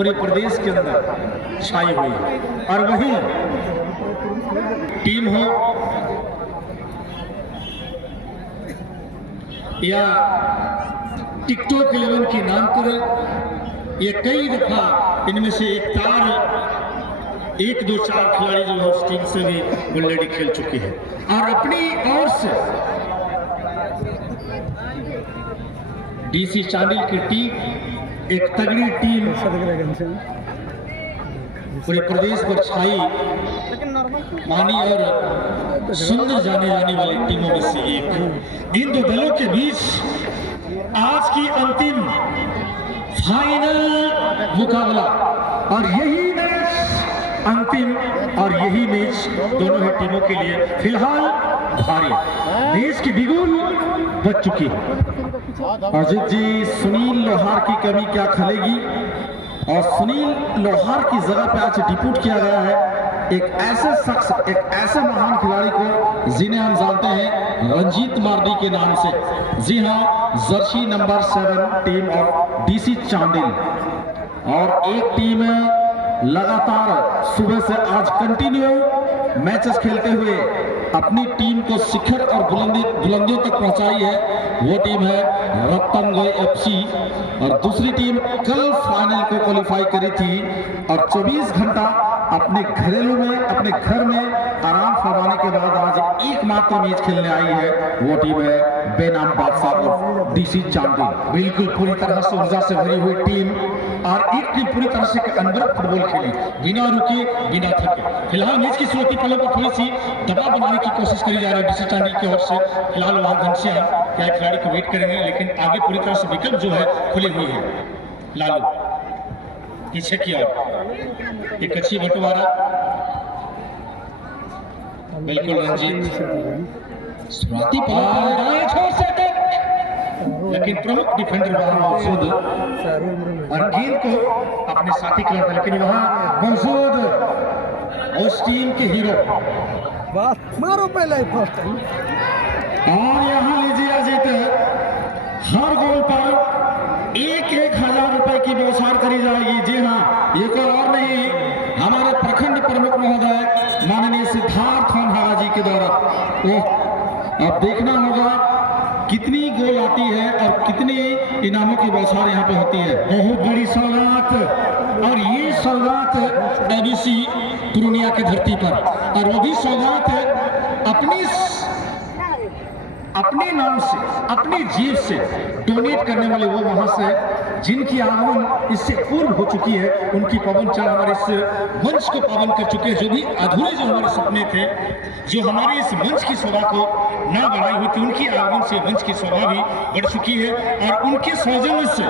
पूरे प्रदेश के अंदर छाई हुई है। और वही टीम हो या टिकटॉक 11 की नाम करें, ये कई दफा इनमें से एक दो चार खिलाड़ी जो है उस टीम से भी ऑलरेडी खेल चुके हैं। और अपनी ओर से डीसी चांडिल की टीम एक तगड़ी टीम पूरे प्रदेश पर छाई मानी और सुंदर जाने वाली टीमों में से एक। इन दो दलों के बीच आज की अंतिम फाइनल मुकाबला और यही मैच अंतिम और यही मैच दोनों ही टीमों के लिए फिलहाल भारी मैच की बिगुल बच चुकी है। अजित जी, सुनील लोहार की कमी क्या खलेगी? और सुनील लोहार की जगह पे आज डिप्यूट किया गया है एक ऐसे शख्स, एक ऐसे महान खिलाड़ी को जिन्हें हम जानते हैं रंजीत मार्डी के नाम से। जी हाँ, Jersey number 7 team of DC Chandil. और एक टीम लगातार सुबह से आज कंटिन्यू मैचेस खेलते हुए अपनी टीम को शिखर और बुलंदियों तक पहुंचाई है, वो टीम है रतनगोई एफसी। और दूसरी टीम कल फाइनल को क्वालिफाई करी थी और 24 घंटा अपने घरेलू में, अपने घर में आराम फरमाने के बाद आज एकमात्र मैच खेलने आई है, वो टीम है बेनाम बादशाह और डीसी चांडिल। बिल्कुल पूरी तरह से ऊर्जा से भरी हुई टीम और एक टीम पूरी तरह से अनवरत फुटबॉल खेली, बिना रुके बिना थके। फिलहाल मैच की शुरुआती पलों पर थोड़ी सी दबाव बनाने की कोशिश करी जा रही है डीसी चांडिल की ओर से। फिलहाल वहां घनश्याम क्या खिलाड़ी को वेट करेंगे, लेकिन आगे पूरी तरह से विकल्प जो है खुली हुई है। लालू पीछे की ओर एक अच्छी बंटवारा, बिल्कुल रंजीत शुरुआती छोर से लेकिन प्रमुख डिफेंडर वहां मौजूद और गेंद को अपने साथी के लौटा, लेकिन वहां मौजूद उस टीम के हीरो मारो पहले फर्स्ट। और यहाँ लीजिए अजीत, हर गोल पर 1,000 रुपए की बौछार करी जाएगी। जी हाँ, ये कोई और नहीं, हमारे प्रखंड प्रमुख महोदय माननीय सिद्धार्थ होनहारा जी के द्वारा। अब देखना होगा कितनी गोल आती है और कितने इनामों की बौछार यहाँ पे होती है। बहुत बड़ी सौगात, और ये सौगात एबीसी पूर्णिया की धरती पर, और वो भी सौगात अपने नाम से, अपनी जेब से डोनेट करने वाले वो महाशय जिनकी आगमन इससे पूर्व हो चुकी है, उनकी पवन चढ़ हमारे इस मंच को पावन कर चुके हैं। जो भी अधूरे जो हमारे सपने थे, जो हमारे इस मंच की शोभा को ना बढ़ाई हुई थी, उनकी आगमन से मंच की शोभा भी बढ़ चुकी है। और उनके सौजन्य से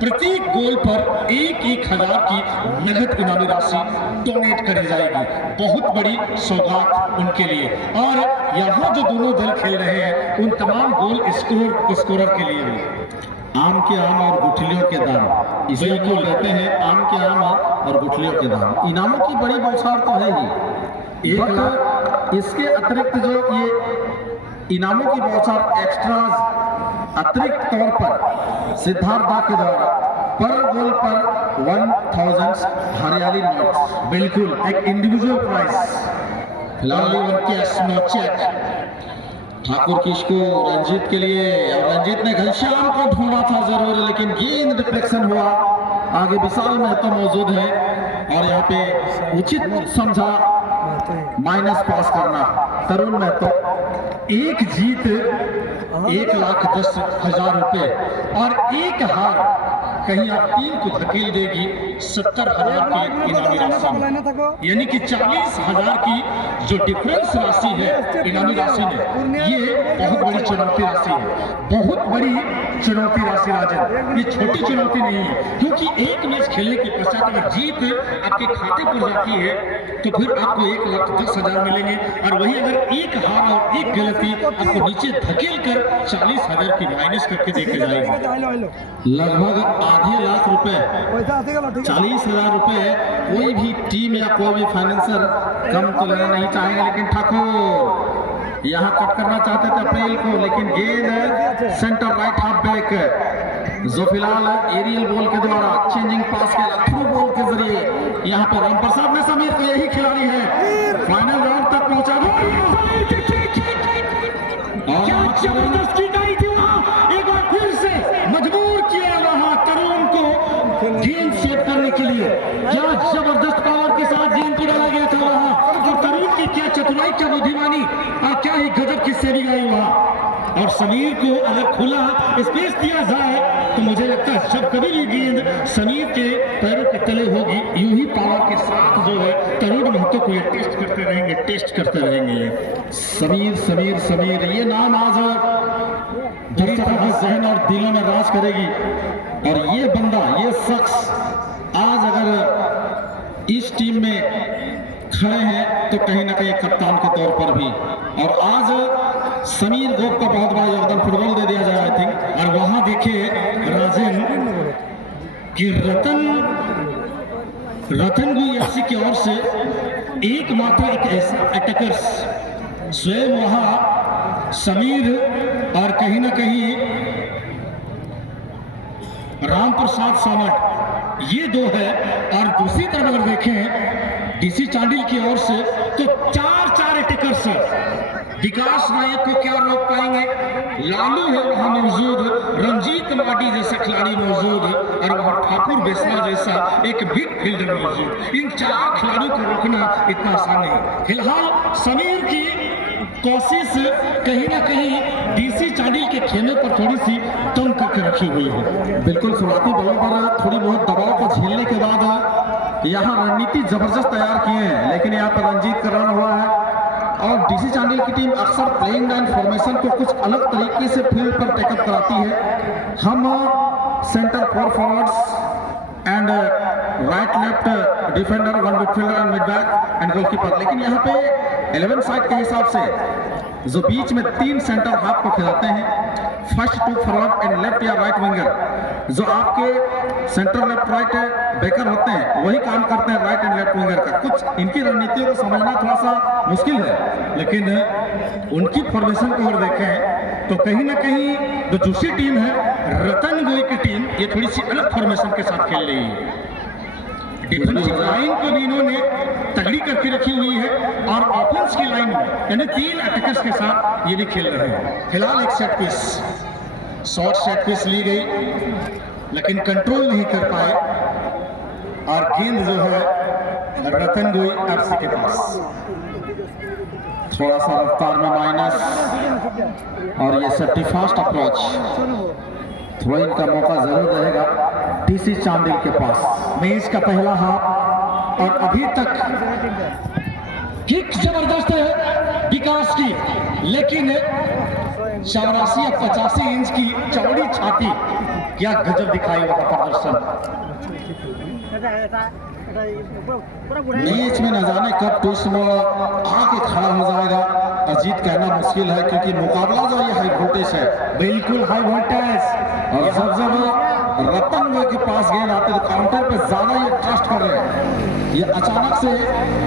प्रत्येक गोल पर 1,000 की नगद इनामी राशि डोनेट करी जाएगी। बहुत बड़ी सौगात उनके लिए। और यहाँ जो दोनों दल खेल रहे हैं, उन तमाम गोल स्कोरर के लिए भी आम के आम और गुठलियों के दाम, इसे को कहते हैं आम के आम और गुठलियों के दाम। इनामों की बड़ी बौछार तो है ही, बट इसके अतिरिक्त जो ये इनामों की बौछार एक्स्ट्राज अतिरिक्त तौर पर सिद्धार्थ के द्वारा पर गोल पर 1000 हरियाली नोट्स, बिल्कुल एक इंडिविजुअल प्राइस। फिलहाल ठाकुर किसको रंजीत के लिए, और रंजीत ने घनश्याम को ढूंढा था जरूर, लेकिन गेंद डिफ्लेक्शन हुआ। आगे विशाल महतो मौजूद है और यहाँ पे उचित समझा माइनस पास करना तरुण महतो। एक जीत 1,10,000 रुपए और एक हार कहीं आप टीम को धकेल देगी 70,000 की इनामी राशि, यानी कि 40,000 की जो डिफरेंस राशि है इनामी राशि में, ये बहुत बड़ी चुनौती राशि है। बहुत बड़ी चुनौती राशि राजन, ये छोटी चुनौती नहीं है, क्योंकि एक मैच खेलने के पश्चात अगर जीत आपके खाते पर जाती है तो फिर आपको 1,10,000 मिलेंगे, और वही अगर एक हार और एक गलती आपको नीचे धकेल कर 40,000 की माइनस करके देखे जाएगी। लगभग आधे लाख रुपए, 40,000 रुपए कोई भी टीम या कोई भी फाइनेंसर कम तो लेना नहीं चाहेंगे। लेकिन ठाकुर यहाँ कट करना चाहते थे अप्रैल को, लेकिन गेंद सेंटर राइट हाफ बैक जो फिलहाल एरियल बॉल के द्वारा चेंजिंग पास के थ्रू बॉल के जरिए यहाँ पे रामप्रसाद में समीर को यही खिलाड़ी है फाइनल राउंड तक पहुंचा। क्या जबरदस्त की गई थी वहां, एक बार फिर से मजबूर किया वहां तरुण को गेंद सेव करने के लिए। क्या जबरदस्त पावर के साथ गेंद को डाला गया था वहां, और तरुण की क्या चतुराई, क्या बुद्धिमानी, क्या ही गजब की सेविंग आई वहां। और समीर को अगर खुला स्पेस दिया जाए तो मुझे लगता है जब कभी भी गेंद समीर के पैरों के तले होगी, यूं ही पावर के साथ जो है तरुण महतो को ये टेस्ट करते रहेंगे। समीर समीर समीर ये नाम आज दर्शकों के जहन और दिलों में राज करेगी। और ये बंदा, ये शख्स आज अगर इस टीम में खड़े हैं तो कहीं ना कहीं कप्तान के तौर पर भी। और आज समीर गोप का बहुत बड़ा योगदान फुटबॉल दे दिया जाए आई थिंक। और वहां देखिए राजन कि रतन भी एफसी की ओर से एकमात्र एक ऐसा अटैकर्स स्वयं वहां समीर और कहीं ना कहीं रामप्रसाद सामट, ये दो है। और दूसरी तरफ अगर देखें डीसी चांडिल की ओर से तो चार अटैकर्स है। विकास नायक को क्या रोक पाएंगे, लालू है वहां मौजूद, रंजीत माडी जैसा खिलाड़ी मौजूद, और वहां ठाकुर बेसना जैसा एक बिग फील्डर मौजूद। इन चार खिलाड़ियों को रोकना इतना आसान नहीं। फिलहाल समीर की कोशिश कहीं ना कहीं डीसी चांडिल के खेमे पर थोड़ी सी तंग करके रखी हुई है। बिल्कुल शुरुआती बलों पर थोड़ी बहुत दबाव को झेलने के बाद यहाँ रणनीति जबरदस्त तैयार किए हैं, लेकिन यहाँ पर रंजीत का रन हुआ है। और डीसी चांडिल की टीम अक्सर प्लेइंग लाइन फॉर्मेशन को कुछ अलग तरीके से फील्ड पर टेकअप कराती है। हम centre 4 forwards and right left defender, 1 midfielder and mid back and goalkeeper. लेकिन यहाँ पे 11 साइड के हिसाब से जो बीच में 3 सेंटर हाफ को खिलाते हैं, फर्स्ट 2 फॉरवर्ड एंड लेफ्ट या राइट विंगर, जो आपके सेंटर लेफ्ट राइट बैकर होते हैं वही काम करते हैं राइट एंड लेफ्ट विंगर का। कुछ इनकी रणनीतियों को समझना थोड़ा सा मुश्किल है, लेकिन उनकी फॉर्मेशन को अगर देखें तो कहीं ना कहीं जो दूसरी टीम है रतन गोई की टीम, ये थोड़ी सी अलग फॉर्मेशन के साथ खेल रही है। डिफेंसिव लाइन को भी इन्होंने तगड़ी करके रखी हुई है, और ऑफेंस की लाइन में यानी 3 अटैकर्स के साथ ये भी खेल रहे हैं। फिलहाल एक set piece, short set piece ली गई, लेकिन कंट्रोल नहीं कर पाए, और गेंद जो है रतन गोई एफसी के पास। थोड़ा सा रफ्तार में माइनस, और ये safety fast approach, throw in का मौका जरूर रहेगा डीसी चांडिल के पास। मैच का पहला हाफ, और अभी तक किक जबरदस्त है विकास की, लेकिन 84 या 85 इंच की चौड़ी छाती, क्या गजब दिखाई होगा प्रदर्शन। मैच में न जाने कब ट्विस्ट में आके खड़ा हो जाएगा, अजीत कहना मुश्किल है, क्योंकि मुकाबला जो ये हाई वोल्टेज है, बिल्कुल हाई वोल्टेज। और जब रतन के पास गेंद आते तो काउंटर पे ज्यादा ये ट्रस्ट कर रहे हैं। ये अचानक से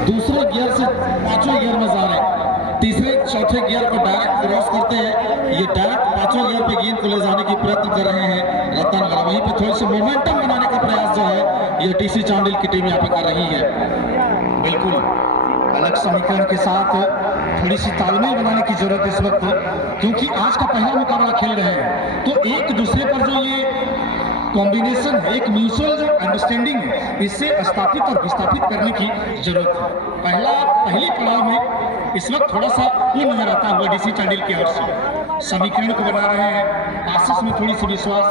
दूसरे गियर से 5वें गियर में जा रहे हैं, तीसरे चौथे गियर को डायरेक्ट क्रॉस करते हैं, ये डायरेक्ट 5वें गियर पे गेंद को ले जाने की प्रयत्न कर रहे हैं रतन। और वहीं पे थोड़ी सी मोमेंटम बनाने का प्रयास जो है ये डीसी चांडिल की टीम यहाँ पे कर रही है। बिल्कुल अलग समीकरण के साथ थोड़ी सी तालमेल बनाने की जरूरत इस वक्त, क्योंकि आज का पहला मुकाबला खेल रहे हैं, तो एक दूसरे पर जो ये कॉम्बिनेशन है, एक म्यूचुअल जो अंडरस्टैंडिंग है, इसे स्थापित और विस्थापित करने की जरूरत है। पहली पड़ाव में इस वक्त थोड़ा सा वो नजर आता हुआ डीसी चांडिल की ओर से समीकरण को बना रहे हैं, आशीष में थोड़ी सी विश्वास,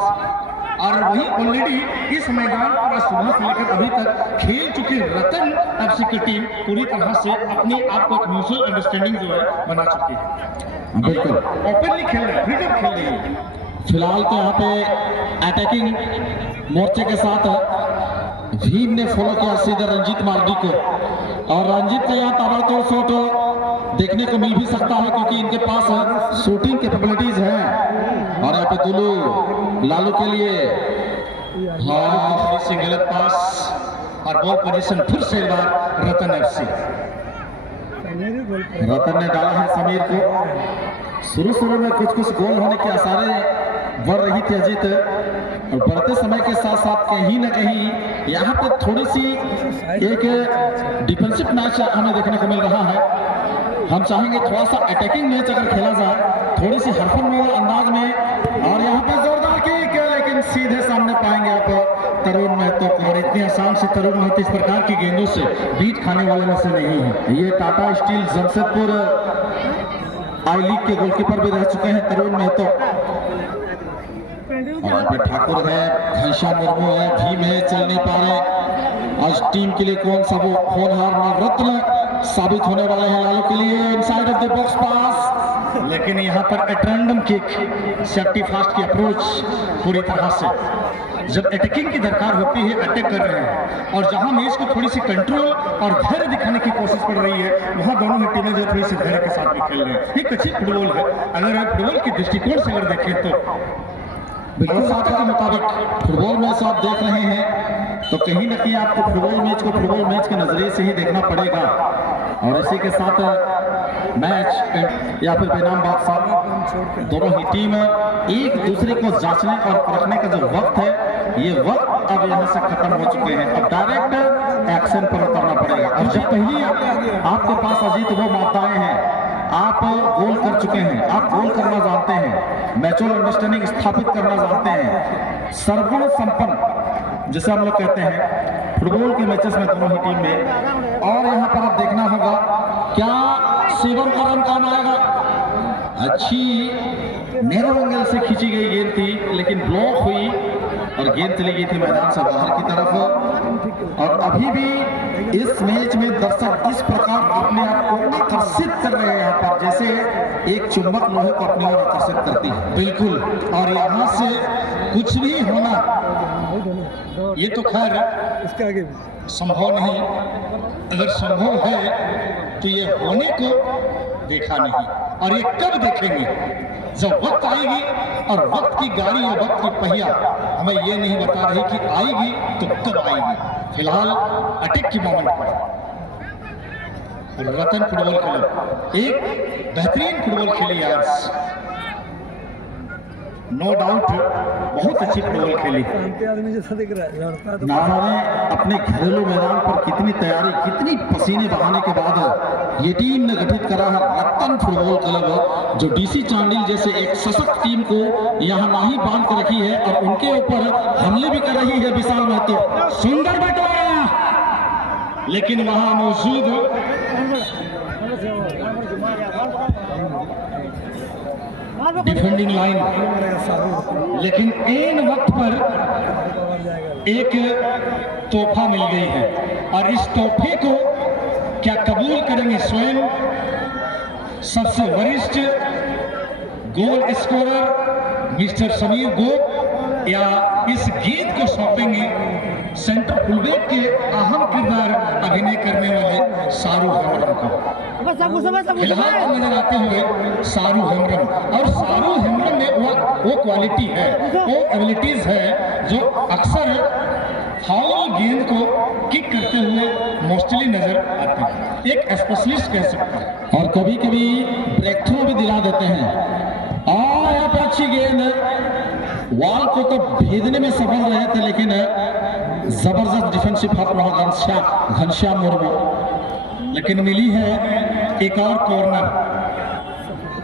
और वही ऑलरेडी इस मैदान पर सुबह से लेकर अभी तक खेल चुके रतन एफसी की टीम पूरी तरह से अपने आप को एक म्यूचुअल अंडरस्टैंडिंग जो है बना चुकी है। बिल्कुल ओपनली खेल रहे हैं, फ्रीडम खेल रही है। फिलहाल तो यहाँ पे अटैकिंग मोर्चे के साथ भीम ने फॉलो किया सीधे रंजीत मार्डी को, और रंजीत का यहाँ ताबड़तोड़ शॉट देखने को मिल भी सकता है, क्योंकि इनके पास शूटिंग कैपेबिलिटीज हैं। और यहाँ पे दुलू लालू के लिए गलत पास, और बॉल पोजीशन फिर से बार रतन एफसी। रतन ने डाला है समीर को। शुरू में कुछ गोल होने के आसारे बढ़ रही थी अजीत, और बढ़ते समय के साथ साथ कहीं ना कहीं यहाँ पे थोड़ी सी एक डिफेंसिव मैच हमें देखने को मिल रहा है। हम चाहेंगे थोड़ा सा अटैकिंग मैच अगर खेला जाए, थोड़ी सी हरफनमौल अंदाज में। और यहाँ पे जोरदार किक, लेकिन सीधे सामने पाएंगे आप तरुण महतो को। और इतनी आसान से तरुण महतो इस प्रकार की गेंदों से बीट खाने वाले में से नहीं है। ये टाटा स्टील जमशेदपुर आई लीग के गोलकीपर भी रह चुके हैं तरुण महतो। और यहाँ पे ठाकुर है, घनश्याम मुर्मू है, भीम है, चल नहीं पा रहे। आज टीम के लिए कौन सा वो होनहार नवरत्न साबित होने वाले हैं लालू के लिए। इनसाइड ऑफ द बॉक्स पास, लेकिन यहाँ पर at random kick, safety fast की अप्रोच पूरी तरह से। जब अटैकिंग की दरकार होती है, अटैक कर रहे हैं, और जहां मैच को थोड़ी सी कंट्रोल और धैर्य दिखाने की कोशिश पड़ रही है, वहां दोनों ही टीमें जो थोड़ी सी धैर्य के साथ भी खेल रहे हैं। एक अच्छी फुटबॉल है। अगर आप फुटबॉल के दृष्टिकोण से अगर देखें तो बिल्कुल साथ के मुताबिक फुटबॉल मैच आप देख रहे हैं, तो कहीं ना कहीं आपको फुटबॉल मैच को फुटबॉल मैच के नजरिए से ही देखना पड़ेगा। और इसी के साथ मैच या फिर बेनाम बात साहब, दोनों ही टीम एक दूसरे को जांचने और परखने का जो वक्त है, ये वक्त अब यहाँ से खत्म हो चुके हैं। अब डायरेक्ट एक्शन पर उतरना पड़ेगा। और जब पहली आपके पास अजीत वो माताएं हैं, आप गोल कर चुके हैं, आप गोल करना जानते हैं, मैचुअल अंडरस्टैंडिंग स्थापित करना जानते हैं, सर्वगुण संपन्न जैसे हम लोग कहते हैं फुटबॉल के मैचेस में दोनों ही टीम में। और यहाँ पर आप देखना होगा क्या सेवन का रन काम आएगा। अच्छी नैरो एंगल से खींची गई गेंद थी, लेकिन ब्लॉक हुई और गेंद चली गई थी मैदान से बाहर की तरफ। और अभी भी इस मैच में दर्शक इस प्रकार अपने आप को आकर्षित कर रहे हैं यहाँ पर, जैसे एक चुंबक लोहे को अपनी ओर आकर्षित करती है। बिल्कुल। और यहाँ से कुछ भी होना ये तो खैर इसके आगे संभव नहीं। अगर संभव है तो ये होने को देखा नहीं, और ये कब देखेंगे, जब वक्त आएगी। और वक्त की गाड़ी या वक्त की पहिया हमें ये नहीं बता रही कि आएगी तो कब आएगी। फिलहाल अटैक की मोमेंट पर रतन फुटबॉल क्लब एक बेहतरीन फुटबॉल खेली आज, नो डाउट बहुत अच्छी फुटबॉल खेली। आदमी जैसा दिख रहा है, लड़ता तो नारा ने अपने घरेलू मैदान पर कितनी तैयारी, कितनी पसीने बहाने के बाद ये टीम ने गठित करा है रतन फुटबॉल क्लब, जो डीसी चांडिल जैसे एक सशक्त टीम को यहाँ नहीं बांध कर रखी है और उनके ऊपर हमले भी कर रही है विशाल महतो। सुंदर बंटवारा, लेकिन वहां मौजूद डिफेंडिंग लाइन, लेकिन इन वक्त पर एक तोहफा मिल गई है, और इस तोहफे को क्या कबूल करेंगे स्वयं सबसे वरिष्ठ गोल स्कोरर मिस्टर समीर गोप, या इस गीत को सौंपेंगे सेंटर फुलबैक के अहम किरदार अभिनय करने वाले शाहरुख हेम्ब्रम को। फिलहाल नजर आते हुए शाहरुख हेम्ब्रम, और शाहरुख हेम्ब्रम में वो क्वालिटी है, वो एबिलिटीज है जो अक्सर फाउल गेंद को किक करते हुए मोस्टली नजर आते हैं। एक स्पेशलिस्ट कह सकते हैं, और कभी कभी ब्रेक थ्रू भी दिला देते हैं। और यहाँ पे अच्छी गेंद वॉल को तो भेदने में सफल रहे थे, लेकिन जबरदस्त डिफेंसिव हाफ रहा घनश्याम मुर्मू, लेकिन मिली है एक और कॉर्नर।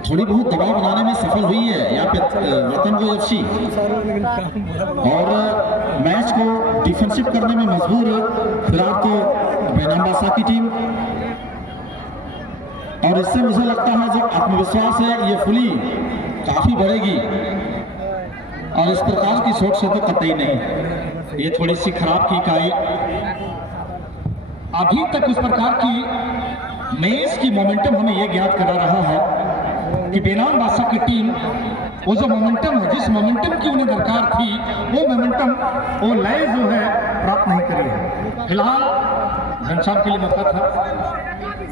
थोड़ी बहुत दबाव बनाने में सफल हुई है यहाँ पे रतन को एफसी, और मैच को डिफेंसिव करने में मजबूर फिलहाल तो बेनामबासा की टीम। और इससे मुझे लगता है जो आत्मविश्वास है ये फुली काफी बढ़ेगी, और इस प्रकार की सोच से तो कतई नहीं। ये थोड़ी सी खराब की इकाई अभी तक उस प्रकार की मैच की मोमेंटम हमें यह ज्ञात करा रहा है कि बेनाम बादशाह की टीम वो जो मोमेंटम है, जिस मोमेंटम की उन्हें दरकार थी, वो मोमेंटम वो लय जो है प्राप्त नहीं करी है। फिलहाल घनश्याम के लिए मौका था,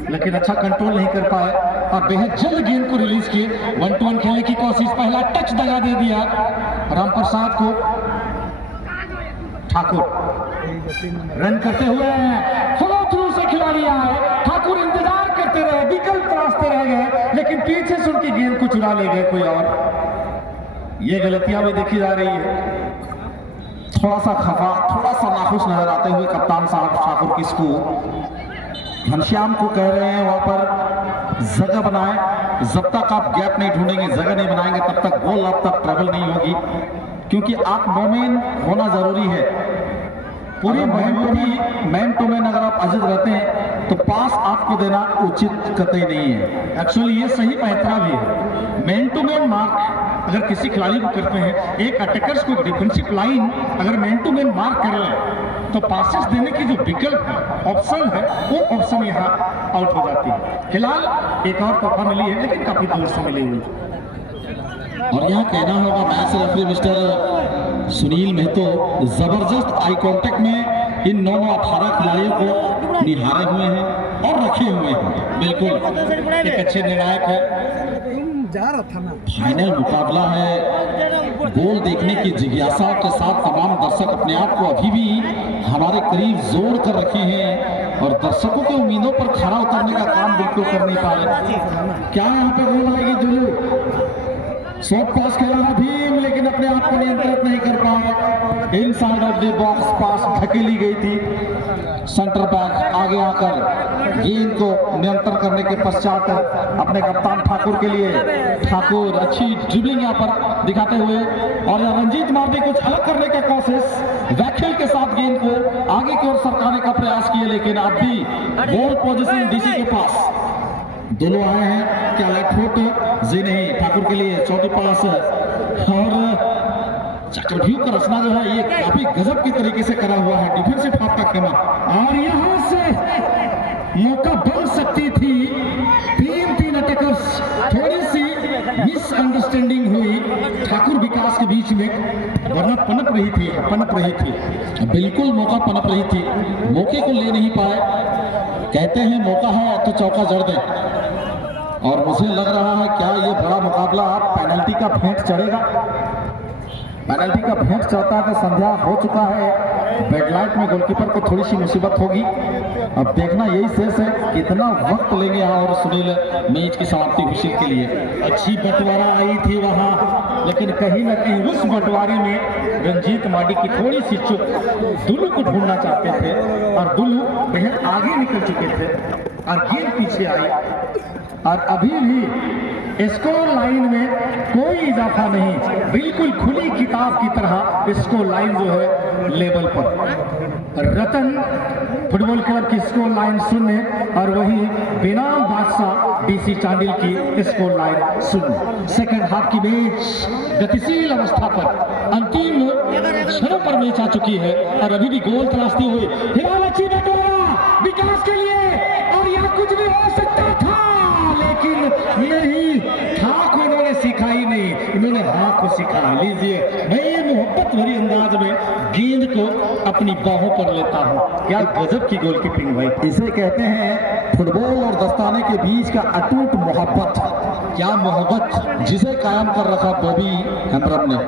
लेकिन अच्छा कंट्रोल नहीं कर पाए और बेहद जल्द गेंद को रिलीज किए। 1-2-1 खेलने की कोशिश, पहला टच दगा दे दिया रामप्रसाद को। ठाकुर रन करते हुए फ्लो थ्रू से खिलाड़ी आए, ठाकुर इंतजार करते रहे, विकल्प तलाशते रह गए, लेकिन पीछे से उनकी गेंद को चुरा ले गए कोई और। ये गलतियां भी देखी जा रही है। थोड़ा सा खफा, थोड़ा सा नाखुश नजर आते हुए कप्तान साहब ठाकुर किसको घनश्याम को कह रहे हैं वहां पर जगह बनाए। जब तक आप गैप नहीं ढूंढेंगे, जगह नहीं बनाएंगे, तब तक बॉल आप तक ट्रेवल नहीं होगी, क्योंकि आप मोमेन होना जरूरी है। पूरी मैन टू मैन अगर आप अजित रहते हैं तो पास आपको देना उचित कतई नहीं है। एक्चुअली ये सही पैतरा भी है। मैन टू मैन मार्क अगर किसी खिलाड़ी को करते हैं, एक अटैकर्स को डिफेंसिव लाइन अगर मैन टू मैन मार्क कर ले तो पासेस देने की जो विकल्प है, ऑप्शन है, वो ऑप्शन यहाँ आउट हो जाती है। फिलहाल एक और तोहफा मिली है, लेकिन काफी दूर से मिली हुई। और यहाँ कहना होगा match referee mister Sunil Mahato जबरदस्त आई कांटेक्ट में इन 9-18 खिलाड़ियों को निहारे हुए हैं और रखे हुए हैं। बिल्कुल एक अच्छे निर्णायक है। जा रहा था ना। फाइनल मुकाबला है, गोल देखने की जिज्ञासा के साथ तमाम दर्शक अपने आप को अभी भी हमारे करीब जोड़ कर रखे हैं और दर्शकों की उम्मीदों पर खरा उतरने का काम बिल्कुल कर नहीं पा रहे। क्या यहाँ पे गोल आएगी जुलू? शॉर्ट पास खेला है भीम, लेकिन अपने आप को नियंत्रित नहीं कर पाए। इनसाइड ऑफ द बॉक्स पास धकेली गई थी। सेंटर बैक आगे आकर गेंद को नियंत्रण करने के पश्चात अपने कप्तान ठाकुर के लिए, ठाकुर अच्छी ड्रिबलिंग यहाँ पर दिखाते हुए और रंजीत मार्दी कुछ अलग करने का कोशिश, वैखेल के साथ गेंद को आगे की ओर सरकाने का प्रयास किए, लेकिन अब भी बॉल पोजीशन डीसी के पास। दोनों आए हैं, क्या लेफ्ट फुट जी नहीं, ठाकुर के लिए चौथी पास और चक्रव्यूह का रचना जो है ये काफी गजब की तरीके से करा हुआ है। डिफेंसिव हाफ का खेमा और यहां से मौका बन सकती थी। तीन अटैकर्स, थोड़ी सी मिसअंडरस्टैंडिंग हुई ठाकुर विकास के बीच में, वरना पनप रही थी। बिल्कुल मौका पनप रही थी, मौके को ले नहीं पाए। कहते हैं मौका है तो चौका जड़ दे, और मुझे लग रहा है क्या ये बड़ा मुकाबला आप पेनल्टी का भेंट चढ़ेगा। पेनल्टी का भेंट चढ़ता है तो संध्या हो चुका है, बेडलाइट में गोलकीपर को थोड़ी सी मुसीबत होगी। अब देखना यही शेष है, कितना वक्त लेंगे यहाँ और सुनील मैच की समाप्ति घोषित के लिए। अच्छी बंटवारा आई थी वहां, लेकिन कहीं ना कहीं उस बंटवारे में रंजीत मार्डी की थोड़ी सी चुप, दुल्लू को ढूंढना चाहते थे और दुल्लू बेहद आगे निकल चुके थे और गेंद पीछे आई। और अभी भी स्कोर लाइन में कोई इजाफा नहीं, बिल्कुल खुली किताब की तरह स्कोर लाइन जो है लेवल पर। रतन फुटबॉल क्लब की स्कोर लाइन 0 और वही बिना बादशाह डीसी चांडिल की स्कोर लाइन 0। सेकंड हाफ की मैच गतिशील अवस्था पर अंतिम क्षणों पर मैच आ चुकी है और अभी भी गोल तलाशती हुई फिलहाल अच्छी बटोरा विकास के लिए, और यह कुछ भी हो सकता था लेकिन नहीं, हाँ को इन्होंने सीखा ही नहीं, इन्होंने हाँ को सिखा। लीजिए, मैं ये मोहब्बत भरी अंदाज में गेंद को अपनी बाहों पर लेता हूँ। क्या गजब की गोलकीपिंग भाई। इसे कहते हैं फुटबॉल और दस्ताने के बीच का अटूट मोहब्बत। क्या मोहब्बत जिसे कायम कर रखा बॉबी हेम्ब्रम ने,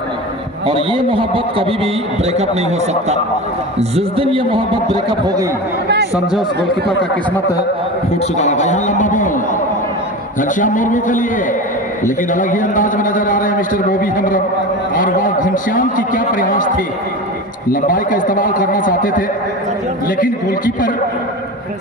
और ये मोहब्बत कभी भी ब्रेकअप नहीं हो सकता। जिस दिन ये मोहब्बत ब्रेकअप हो गई, समझो उस गोलकीपर का किस्मत फूट चुका होगा। यहाँ लंबा बॉल घनश्याम मुर्मू के लिए, लेकिन अलग ही अंदाज में नजर आ रहे हैं मिस्टर बॉबी हेम्ब्रम। और वह घनश्याम की क्या प्रयास थे, लंबाई का इस्तेमाल करना चाहते थे, लेकिन गोलकीपर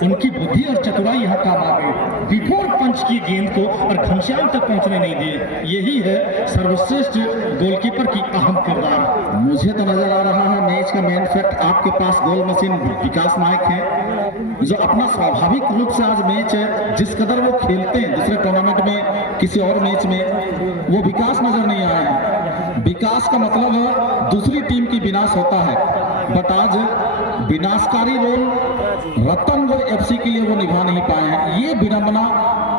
उनकी बुद्धि और चतुराई यहाँ काम आ गई। बिफोर पंच की गेंद को और घनश्याम तक पहुंचने नहीं दिए। यही है सर्वश्रेष्ठ गोलकीपर की अहम किरदार। मुझे तो नजर आ रहा है मैच का मेन फैक्ट आपके पास गोल मशीन विकास नायक है, जो अपना स्वाभाविक रूप से आज मैच है जिस कदर वो खेलते हैं दूसरे टूर्नामेंट में, किसी और मैच में वो विकास नजर नहीं आया है। विकास का मतलब है दूसरी टीम की विनाश होता है, बट आज विनाशकारी रोल रतन एफसी के लिए वो निभा नहीं पाए हैं। ये विडंबना,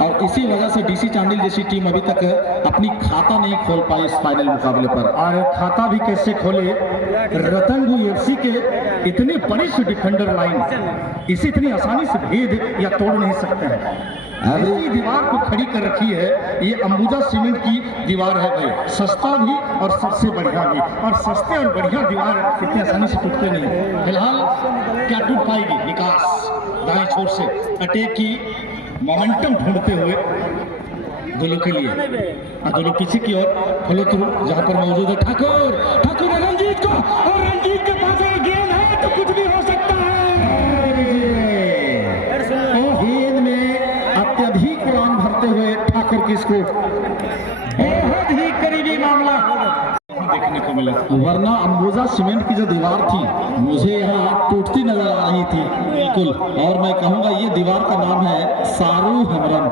और इसी वजह से डीसी चांडिल जैसी टीम अभी तक अपनी खाता नहीं खोल पाई इस फाइनल मुकाबले पर। और खाता भी कैसे खोले, रतन एफसी के इतने बड़े से डिफेंडर लाइन इसे इतनी आसानी से भेद या तोड़ नहीं सकते हैं। ऐसी दीवार को खड़ी कर रखी है, ये अंबुजा सीमेंट की दीवार है भाई, सस्ता भी और सबसे बढ़िया भी, और सस्ते और बढ़िया दीवार इतनी आसानी से टूटते नहीं। फिलहाल क्या टूट पाएगी? विकास दाएं छोर से अटैक की मोमेंटम ढूंढते हुए दोनों के लिए। दोनों पीछे की ओर फॉलो थ्रू जहां पर मौजूद है ठाकुर ने रंजीत को, और रंजीत के पास एक गेंद है तो कुछ भी हो सकता है। गेंद में अत्यधिक उड़ान भरते हुए ठाकुर की स्कोर, बहुत ही करीबी मामला देखने को मिला। वरना अंबुजा सीमेंट की जो दीवार थी मुझे यहाँ टूटती नजर आ रही थी बिल्कुल। और मैं कहूंगा ये दीवार का नाम है सारू हेमरम।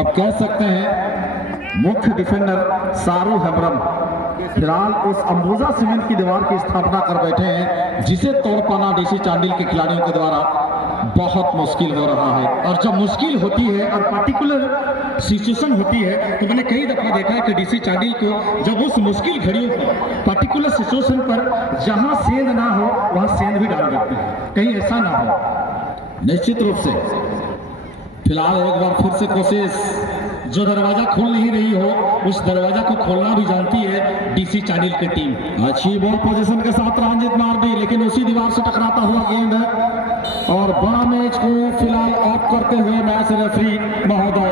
अब कह सकते हैं मुख्य डिफेंडर सारू हेमरम फिलहाल उस अंबुजा सीमेंट की दीवार की स्थापना कर बैठे हैं, जिसे तोड़ पाना डीसी चांडिल के खिलाड़ियों के द्वारा बहुत मुश्किल हो रहा है। और जब मुश्किल होती है और पार्टिकुलर सिचुएशन होती है तो मैंने कई दफा देखा है कि डीसी चांडिल को जब उस मुश्किल घड़ियों पर पार्टिकुलर सिचुएशन पर जहां सेंध ना हो वहां सेंध भी डाल देते हैं, कहीं ऐसा ना हो। निश्चित रूप से फिलहाल एक बार फिर से कोशिश, जो दरवाजा खुल नहीं रही हो उस दरवाजा को खोलना भी जानती है डीसी चांडिल की टीम। अच्छी बॉल पोजीशन के साथ रंजीत मार दी, लेकिन उसी दीवार से टकराता हुआ गेंद है और बड़ा मैच को फिलहाल ऑफ करते हुए मैच रेफरी महोदय